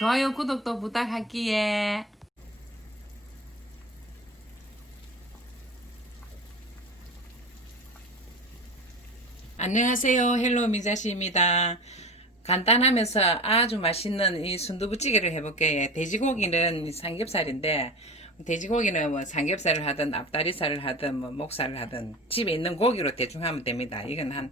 좋아요, 구독도 부탁할게요. 안녕하세요. 헬로 미자씨입니다. 간단하면서 아주 맛있는 이 순두부찌개를 해볼게요. 돼지고기는 삼겹살인데, 돼지고기는 뭐 삼겹살을 하든 앞다리살을 하든 뭐 목살을 하든 집에 있는 고기로 대충 하면 됩니다. 이건 한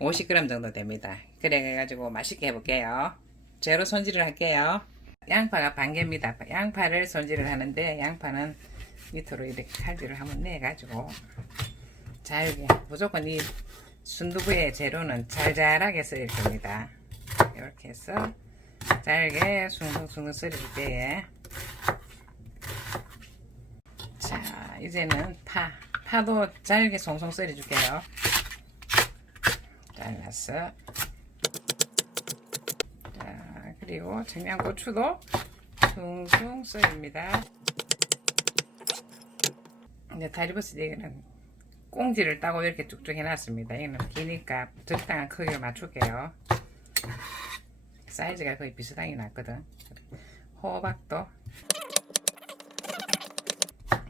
50g 정도 됩니다. 그래가지고 맛있게 해볼게요. 재료 손질을 할게요. 양파가 반 개입니다. 양파를 손질을 하는데, 양파는 밑으로 이렇게 칼질을 한번 내가지고 잘게, 무조건 이 순두부의 재료는 잘잘하게 썰을 겁니다. 이렇게 해서 잘게 숭숭숭 썰어줄게요. 자, 이제는 파도 잘게 송송 썰어줄게요. 잘랐어. 자, 그리고 청양고추도 숭숭 썰입니다. 이제 다리버섯 이거는 꽁지를 따고 이렇게 쭉쭉 해놨습니다. 이거는 기니까 적당한 크기를 맞출게요. 사이즈가 거의 비슷하게 났거든. 호박도,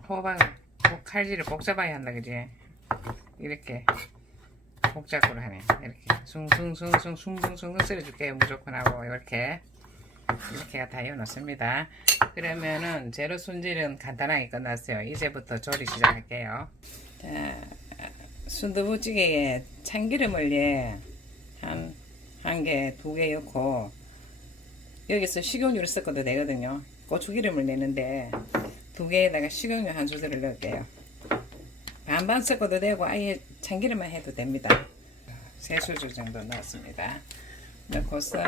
호박을 칼질을 꼭 잡아야 한다, 그지? 이렇게 복잡으로 하네. 이렇게 숭숭숭숭 숭숭숭 썰어줄게요. 무조건 하고 이렇게가 다 해놓습니다. 그러면은 재료 손질은 간단하게 끝났어요. 이제부터 조리 시작할게요. 자, 순두부찌개에 참기름을 한 개, 두 개 넣고, 여기서 식용유를 섞어도 되거든요. 고추기름을 내는데, 두 개에다가 식용유 한 수저를 넣을게요. 반반 섞어도 되고, 아예 참기름만 해도 됩니다. 세 수저 정도 넣었습니다. 넣고서,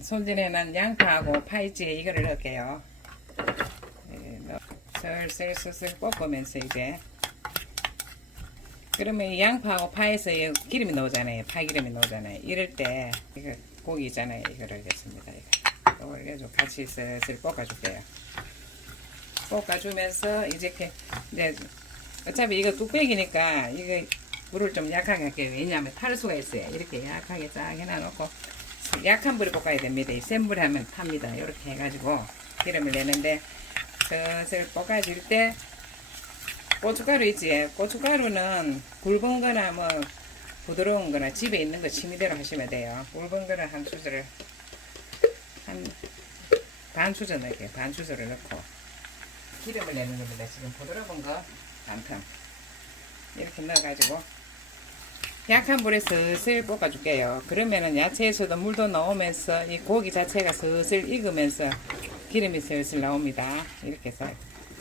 손질해놓은 양파하고 파이지에 이거를 넣을게요. 슬슬슬슬 볶으면서 이제 그러면 이 양파하고 파에서 기름이 나오잖아요. 파기름이 나오잖아요. 이럴 때 이거 고기 있잖아요. 이거를 하겠습니다. 이걸 같이 슬슬 볶아줄게요. 볶아주면서 이제 어차피 이거 뚝배기니까 이거 물을 좀 약하게 할게요. 왜냐하면 탈 수가 있어요. 이렇게 약하게 쫙 해놔놓고 약한 불에 볶아야 됩니다. 센 불에 하면 탑니다. 이렇게 해가지고 기름을 내는데 슬슬 볶아질 때 고춧가루 있지. 고춧가루는 굵은 거나 뭐 부드러운 거나 집에 있는 거 취미대로 하시면 돼요. 굵은 거는 한 수저를 한 반 수저 넣을게요. 반 수저를 넣고 기름을 내는 겁니다. 지금 부드러운 거 반틈 이렇게 넣어가지고 약한 불에 슬슬 볶아줄게요. 그러면은 야채에서도 물도 나오면서 이 고기 자체가 슬슬 익으면서 기름이 슬슬 나옵니다. 이렇게 해서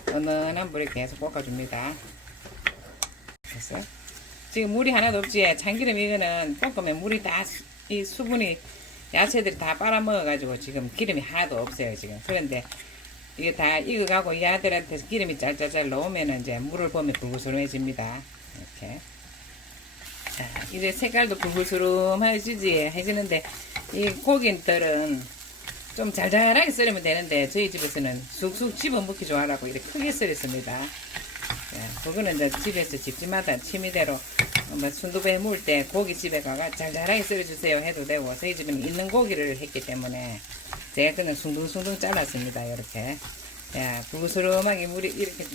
은은한 불에 계속 볶아줍니다. 됐어요? 지금 물이 하나도 없지. 참기름 이거는 볶으면 물이 다 이 수분이 야채들이 다 빨아먹어가지고 지금 기름이 하나도 없어요. 지금 그런데 이게 다 익어가고 이 아들한테 기름이 짤짤짤 나오면은 이제 물을 보면 불구스름해집니다. 이렇게. 자, 이제 색깔도 불구스름해지는데 이 고기들은 좀 잘잘하게 썰으면 되는데 저희 집에서는 쑥쑥 집어먹기 좋아하라고 이렇게 크게 썰었습니다. 그거는 이제 집에서 집집마다 취미대로 뭐 순두부 해물 때 고깃집에 가가 잘잘하게 썰어주세요 해도 되고 저희 집은 있는 고기를 했기 때문에 제가 그냥 숭둥숭둥 잘랐습니다. 이렇게 불구스름하게 물이 이렇게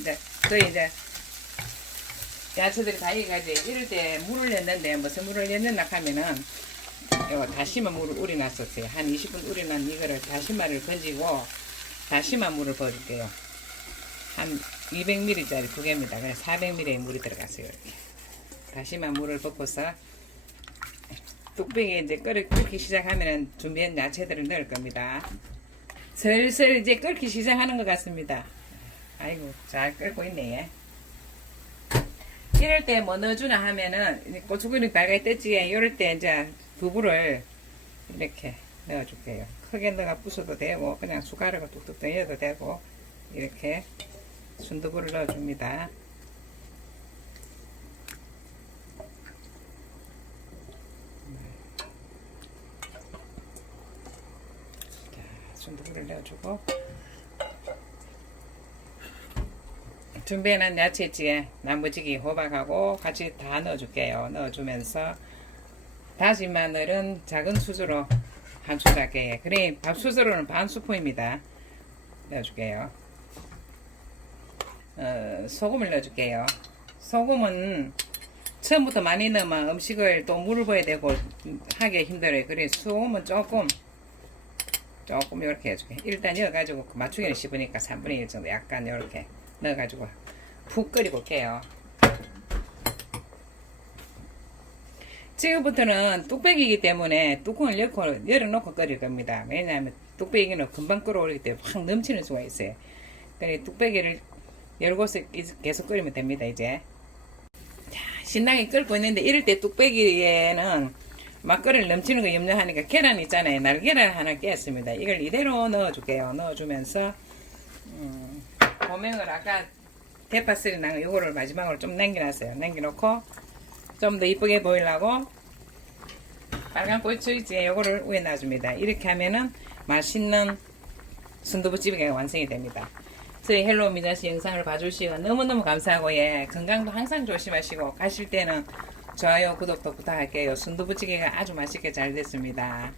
저희 이제 야채들이 다 익어가지고 이럴 때 물을 넣는데 무슨 물을 넣는다 하면은 이거 다시마 물을 우려놨었어요. 한 20분 우려난 이거를 다시마를 건지고 다시마 물을 부어줄게요. 한 200ml짜리 두 개입니다. 그래서 400ml의 물이 들어갔어요. 이렇게 다시마 물을 붓고서 뚝배기에 이제 끓기 시작하면 준비한 야채들을 넣을 겁니다. 슬슬 이제 끓기 시작하는 것 같습니다. 아이고 잘 끓고 있네. 이럴 때 뭐 넣어주나 하면은 고추기름 빨갛게 뗐지. 이럴 때 이제 두부를 이렇게 넣어줄게요. 크게 넣어가 부숴도 되고 그냥 숟가락을 뚝뚝 떠여도 되고 이렇게 순두부를 넣어줍니다. 자, 순두부를 넣어주고 준비해놓은 야채찌개 나무지기 호박하고 같이 다 넣어줄게요. 넣어주면서 다진 마늘은 작은 수저로 반숙하게. 그래 밥솥으로는 반 스푼입니다. 넣어줄게요. 소금을 넣어줄게요. 소금은 처음부터 많이 넣으면 음식을 또 물을 부어야 되고 하기 힘들어요. 그래 소금은 조금 이렇게 해줄게. 일단 넣어가지고 맞추기는 씹으니까 3분의 1 정도 약간 이렇게 넣어가지고 푹 끓이고 올게요. 지금부터는 뚝배기이기 때문에 뚜껑을 열어놓고 끓일 겁니다. 왜냐하면 뚝배기는 금방 끓어오르기 때문에 확 넘치는 수가 있어요. 그래 뚝배기를 열고서 계속 끓이면 됩니다. 이제 자, 신나게 끓고 있는데 이럴 때 뚝배기에는 막걸리를 넘치는 거 염려하니까 계란 있잖아요. 날계란 하나 깼습니다. 이걸 이대로 넣어줄게요. 넣어주면서 고명을 아까 대파슬이 난 요거를 마지막으로 좀 남겨놨어요. 남겨놓고 좀 더 이쁘게 보이려고 빨간 고추지에 요거를 위에 놔줍니다. 이렇게 하면은 맛있는 순두부찌개가 완성이 됩니다. 저희 헬로 미자씨 영상을 봐주시고 너무너무 감사하고 예 건강도 항상 조심하시고 가실 때는 좋아요 구독도 부탁할게요. 순두부찌개가 아주 맛있게 잘 됐습니다.